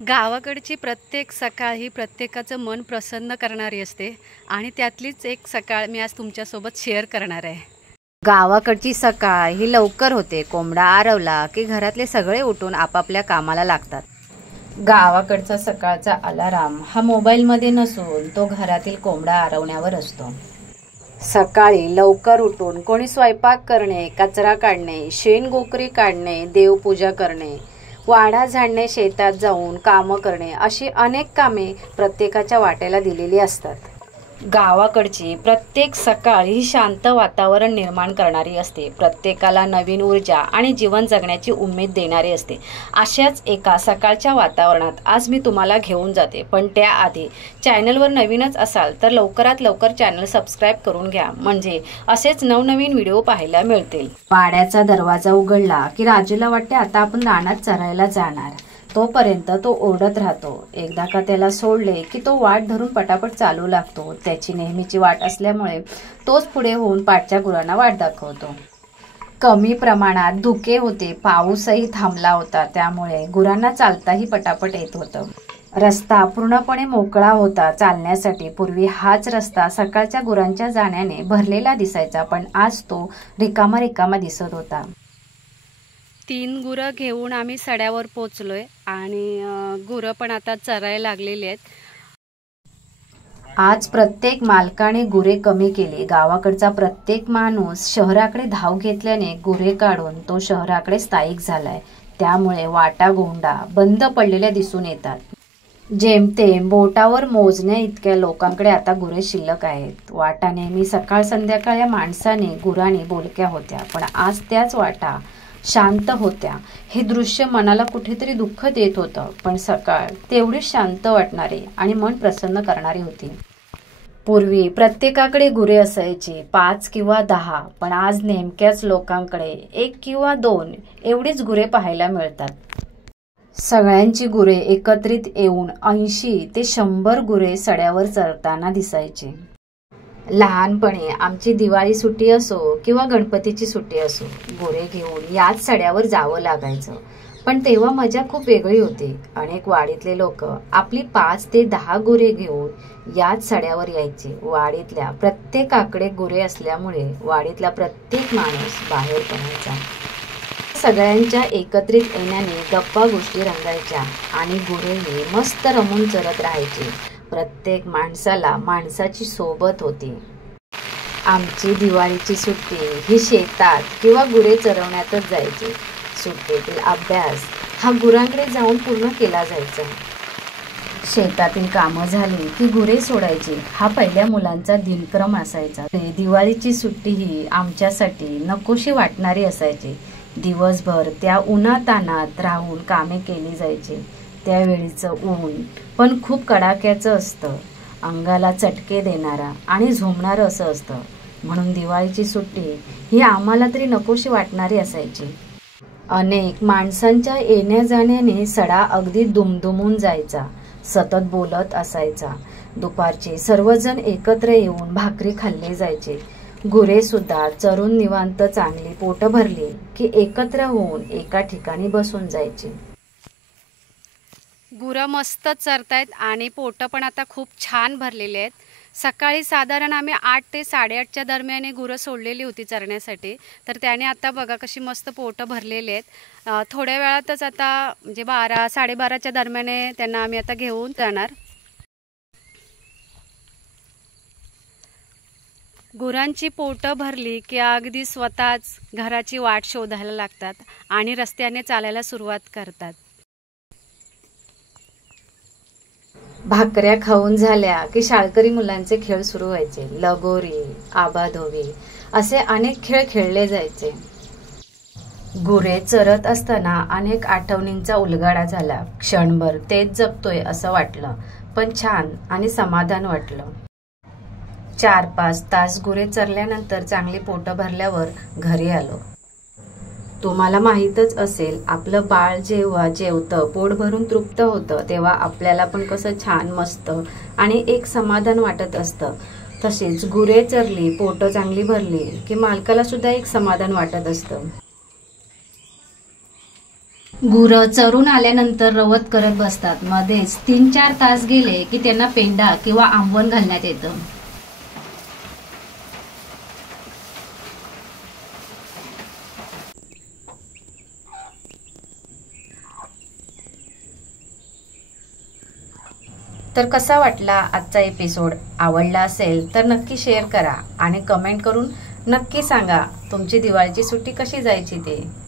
गावाकडची प्रत्येक सकाळ ही प्रत्येकाचं मन प्रसन्न करणारी असते आणि त्यातलीच एक सकाळ मी आज तुमच्यासोबत शेअर करणार आहे। गावाकडची सकाळ ही लवकर होते। कोंबडा आरवला की घरातले सगळे उठून आपापल्या कामाला लागतात। गावाकडचा सकाळचा अलाराम हा मोबाईलमध्ये नसून तो घरातील कोंबडा आरवण्यावर असतो। सकाळी लवकर उठून कोणी स्वयंपाक करणे, कचरा काढणे, शेण गोकरी काढणे, देवपूजा करणे, वाडा झाडणे, शेतात जाऊन कामं करणे अशी अनेक कामे प्रत्येकाच्या वाट्याला दिलेली असतात। गावाकडची प्रत्येक सकाळ ही शांत वातावरण निर्माण करणारी असते। प्रत्येकाला नवीन ऊर्जा आणि जीवन जगण्याची उमेद देणारी असते। अशाच एका सकाळच्या वातावरणात आज मी तुम्हाला घेऊन जाते। पण त्याआधी चॅनलवर नवीनच असाल तर लवकरात लवकर चॅनल सबस्क्राईब करून घ्या, म्हणजे असेच नवनवीन व्हिडिओ पाहायला मिळतील। वाड्याचा दरवाजा उघडला की राजूला वाटते आता आपण रानात चरायला जाणार। तोपर्यंत तो ओरडत राहतो। एकदा का त्याला सोडले की तो वाट धरून पटापट चालू लागतो। त्याची नेहमीची वाट असल्यामुळे तोच पुढे होऊन पाठच्या गुरांना वाट दाखवतो। कमी प्रमाणात धुके होते, पाऊसही थांबला होता, त्यामुळे गुरांना चालताही पटापट येत होतं। रस्ता पूर्णपणे मोकळा होता चालण्यासाठी। पूर्वी हाच रस्ता सकाळच्या गुरांच्या जाण्याने भरलेला दिसायचा, पण आज तो रिकामा रिकामा दिसत होता। 3 गुरं घेऊन आम्ही सड्यावर पोचलोय आणि गुरं पण आता चरायला लागलेली आहेत। आज प्रत्येक मालकाने गुरे कमी केली। गावाकडचा प्रत्येक माणूस शहराकडे धाव घेतल्याने गुरे काढून तो शहराकडे स्थायिक झालाय। त्यामुळे वाटा गोंडा बंद पडलेल्या दिसून येतात। जेमतेम बोटावर मोजण्या इतक्या लोकांकडे आता गुरे शिल्लक आहेत। वाटा नेहमी सकाळ संध्याकाळ या माणसाने गुरांनी बोलक्या होत्या, पण आज त्याच वाटा शांत होत्या। हे दृश्य मनाला कुठेतरी दुःख देत होतं, पण सकाळ तेवढी शांत वाटणारी आणि मन प्रसन्न करणारी होती। पूर्वी प्रत्येकाकडे गुरे असायची, 5 किंवा 10, पण आज नेमक्याच लोकांकडे 1 किंवा 2 एवढीच गुरे पाहायला मिळतात। सगळ्यांची गुरे एकत्रित येऊन 80 ते 100 गुरे सड्यावर चरताना दिसायची। लहानपणी आमची दिवाळी सुट्टी असो किंवा गणपतीची सुट्टी असो, गुरे घेऊन याच सड्यावर जावं लागायचं। पण तेव्हा मजा खूप वेगळी होती। अनेक वाडीतले लोक आपली 5 ते 10 गुरे घेऊन याच सड्यावर यायचे। वाडीतल्या प्रत्येकाकडे गुरे असल्यामुळे वाडीतला प्रत्येक माणूस बाहेर पडायचा। सगळ्यांच्या एकत्रित येण्याने गप्पा गोष्टी रंगायच्या आणि गुरेही मस्त रमून चरत राहायचे। प्रत्येक माणसाला माणसाची सोबत होती। आमची दिवाळीची सुट्टी ही शेतात किंवा गुरे चरवण्यातच जायची। सुट्टीतील अभ्यास हा गुरांकडे जाऊन पूर्ण केला जायचा। शेतातील कामं झाली की गुरे सोडायची हा पहिल्या मुलांचा दिनक्रम असायचा। दिवाळीची सुट्टी ही आमच्यासाठी नकोशी वाटणारी असायची। दिवसभर त्या उन्हातानात राहून कामे केली जायची। त्यावेळीचं ऊन पण खूप कडाक्याचं असतं, अंगाला चटके देणारा आणि झोंबणारं असं असतं। म्हणून दिवाळीची सुट्टी ही आम्हाला तरी नकोशी वाटणारी असायची। अनेक माणसांच्या येण्या जाण्याने सडा अगदी दुमदुमून जायचा, सतत बोलत असायचा। दुपारचे सर्वजण एकत्र येऊन भाकरी खाल्ले जायचे। गुरे सुद्धा चरून निवांत चांगली पोट भरली की एकत्र होऊन एका ठिकाणी बसून जायचे। गुरं मस्त चरतायत आणि पोटं पण आता खूप छान भरलेले आहेत। सकाळी साधारण आम्ही 8 ते 8:30च्या दरम्यान गुरं सोडलेली होती चरण्यासाठी, तर त्याने आता बघा कशी मस्त पोटं भरलेली आहेत। थोड्या वेळातच आता म्हणजे 12 12:30च्या दरम्यान त्यांना आम्ही आता घेऊन जाणार। गुरांची पोटं भरली की अगदी स्वतःच घराची वाट शोधायला लागतात आणि रस्त्याने चालायला सुरुवात करतात। भाकऱ्या खाऊन झाल्या की शाळकरी मुलांचे खेळ सुरू व्हायचे। लगोरी, आबाधोबी असे अनेक खेळ खेळले जायचे। गुरे चरत असताना अनेक आठवणींचा उलगडा झाला। क्षणभर तेच जगतोय असं वाटलं, पण छान आणि समाधान वाटलं। 4-5 तास गुरे चरल्यानंतर चांगली पोटं भरल्यावर घरी आलो। तुम्हाला माहीतच असेल, आपलं बाळ जेव्हा जेवतं, पोट भरून तृप्त होतं, तेव्हा आपल्याला पण कसं छान मस्त आणि एक समाधान वाटत असतं। तसेच गुरे चरली, पोटं चांगली भरली की मालकाला सुद्धा एक समाधान वाटत असतं। गुरं चरून आल्यानंतर रवत करत बसतात. मध्येच 3-4 तास गेले की त्यांना पेंडा किंवा आंबवण घालण्यात येतं. तर कसा वाटला आजचा एपिसोड? आवडला असेल तर नक्की शेअर करा आणि कमेंट करून नक्की सांगा तुमची दिवाळीची सुट्टी कशी जायची ते.